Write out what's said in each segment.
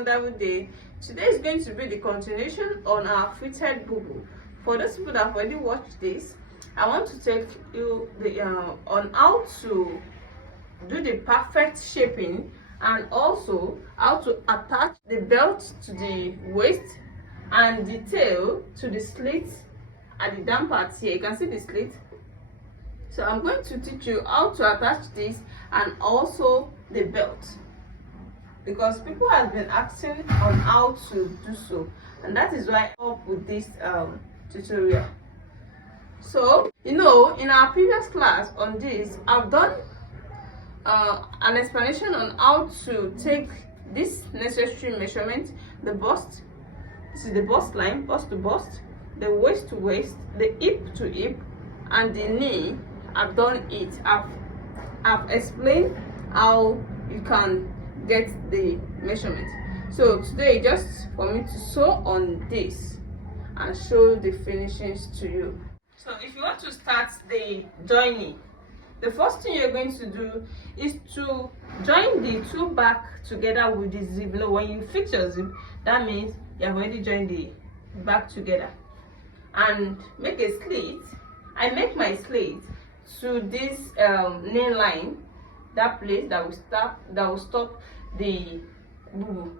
wonderful day. Today is going to be the continuation on our fitted bubu. For those people that have already watched this, I want to take you on how to do the perfect shaping and also how to attach the belt to the waist and the tail to the slit at the down part here. You can see the slit. So I'm going to teach you how to attach this and also the belt, because people have been asking on how to do so, and that is why I up with this tutorial. So in our previous class on this, I've done an explanation on how to take this necessary measurement: the bust, this is the bust line, bust to bust, the waist to waist, the hip to hip, and the knee. I've done it. I've explained how you can get the measurement. So today, just for me to sew on this and show the finishings to you. So if you want to start the joining, the first thing you're going to do is to join the two back together with the zip. When you fix your zip, that means you have already joined the back together. And make a slit. I make my slit to this nail line, that place that will stop the bubu.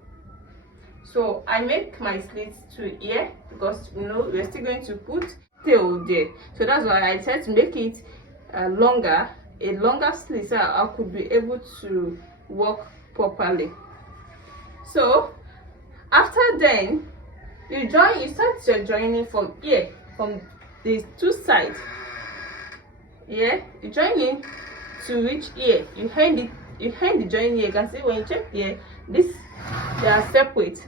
So I make my slit to here because we're still going to put tail there. So that's why I decided to make it a longer slit, so I could be able to work properly. So after then, you start your joining from here, from these two sides. Yeah, you join in to reach here. You hand the joining here. You can see when you check here, they are separate,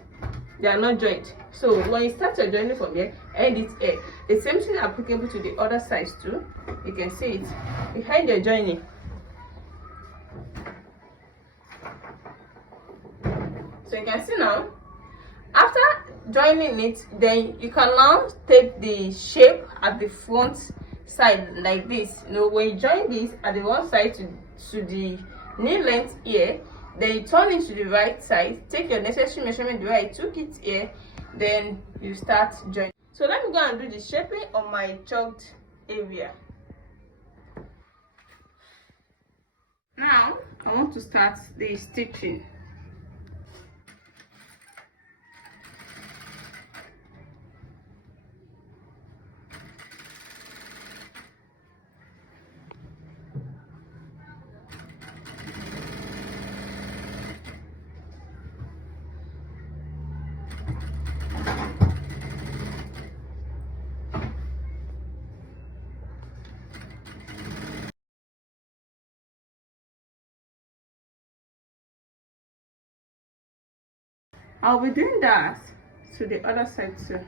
they are not joined. So when you start your joining from here, end it here. The same thing applicable to the other sides too. You can see it. You hand your joining. So you can see now, after joining it, then you can now take the shape at the front side like this. When you join this at the one side to the knee length here, then you turn it to the right side, take your necessary measurement the way I took it here, then you start joining. So let me go and do the shaping on my chalked area. Now I want to start the stitching. I'll be doing that to the other side too.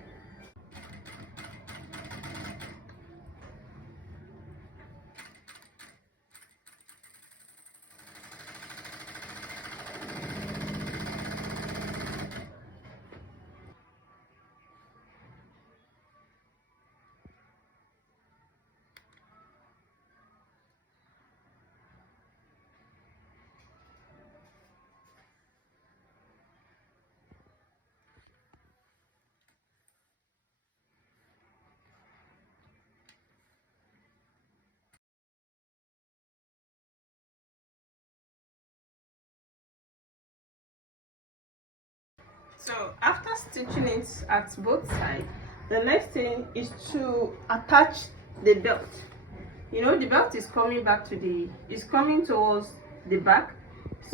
So after stitching it at both sides, the next thing is to attach the belt. The belt is coming coming towards the back.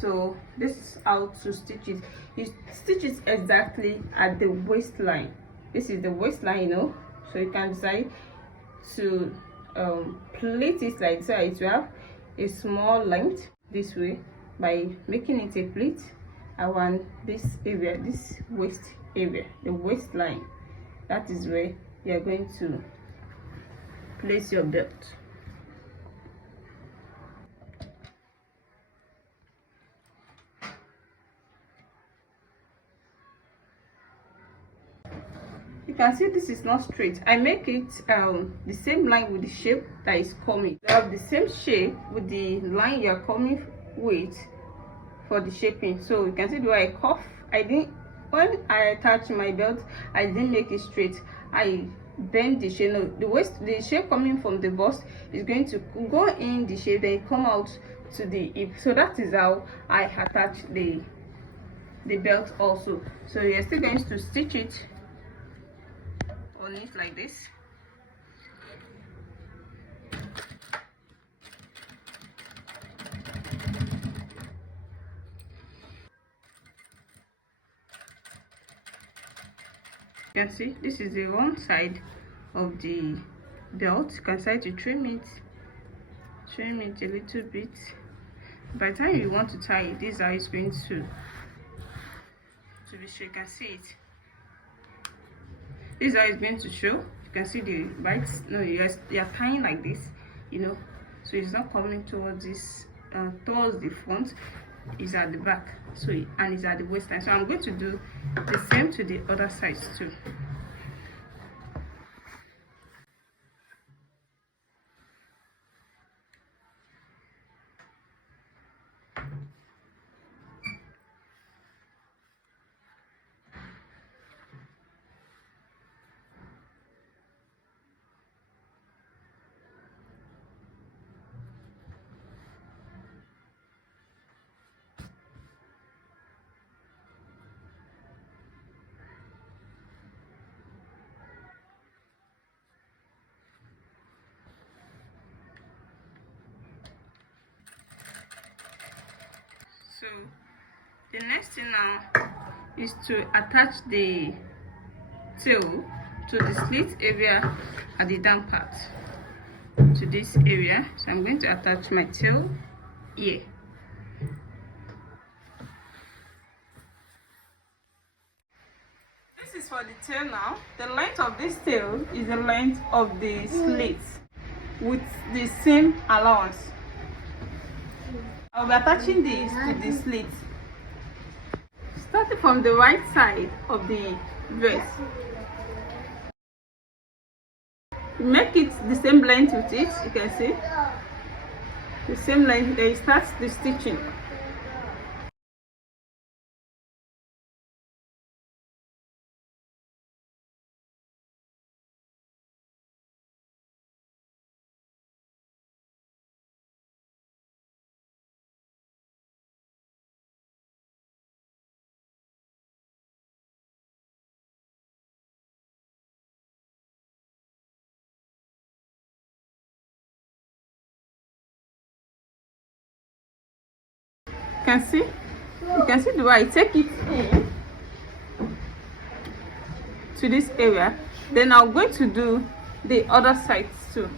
So this is how to stitch it. You stitch it exactly at the waistline. This is the waistline, so you can decide to plait it like so. It will have a small length this way by making it a pleat around this area, this waist area, the waistline. That is where you are going to place your belt. You can see this is not straight. I make it the same line with the shape that is coming. You have the same shape with the line you are coming with for the shaping. So you can see the way I cuff. I didn't when I attach my belt, I didn't make it straight. I bend the shape. No, the shape coming from the bust is going to go in the shape, then come out to the hip. So that is how I attach the belt also. So you're still going to stitch it on it like this. You can see this is the wrong side of the belt. You can start to trim it a little bit. By the time you want to tie it, this is how it's going to be shown. You can see it. This is how it's going to show. You can see the bites. No, you're tying like this, you know, so it's not coming towards this towards the front. Is at the back, so and it's at the waistline. So I'm going to do the same to the other sides too. So the next thing now is to attach the tail to the slit area at the down part, to this area. So I'm going to attach my tail here. This is for the tail now. The length of this tail is the length of the slit with the same allowance. I'll be attaching this to the slit, starting from the right side of the dress. Make it the same length with it. You can see the same length. Then you start the stitching. You can see the way I take it in to this area. Then I'm going to do the other sides too.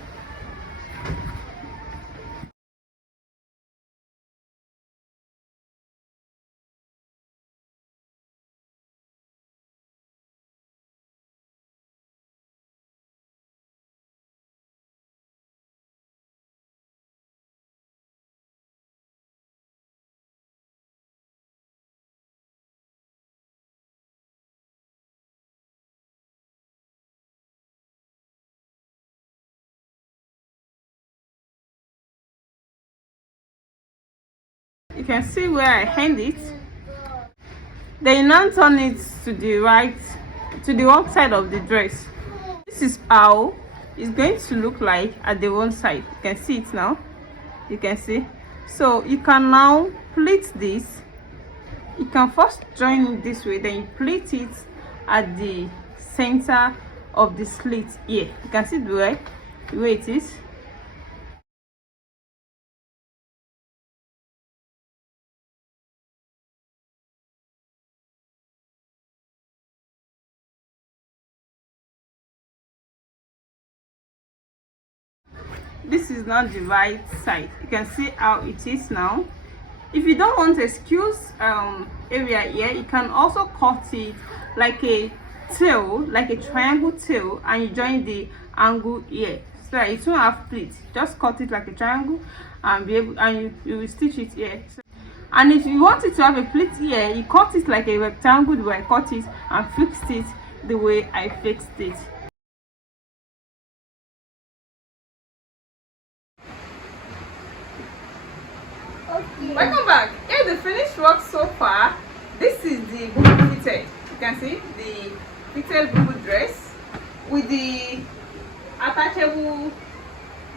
You can see where I hand it. Then you now turn it to the right, to the one side of the dress. This is how it's going to look like at the one side. You can see it now. You can see. So you can now pleat this. You can first join it this way, then you pleat it at the center of the slit here. You can see the way it is. This is not the right side. You can see how it is now. If you don't want excuse area here, you can also cut it like a tail, like a triangle tail, and you join the angle here, so that it won't have pleats. Just cut it like a triangle and be able, and you will stitch it here. And if you want it to have a pleat here, you cut it like a rectangle the way I cut it, and fixed it the way I fixed it. Welcome back. Here's the finished work so far. This is the Bubu fitted. can see the fitted bubu dress with the attachable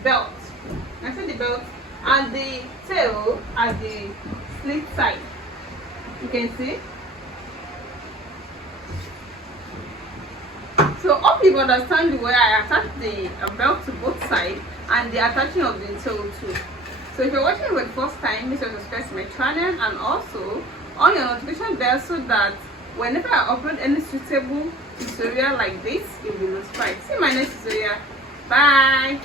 belt. You can see the belt and the tail at the slit side. You can see. So hope you understand the way I attach the belt to both sides and the attaching of the tail too. So if you're watching for the first time, make sure to subscribe to my channel and also on your notification bell so that whenever I upload any suitable tutorial like this, you'll be notified. See you in my next tutorial. Bye.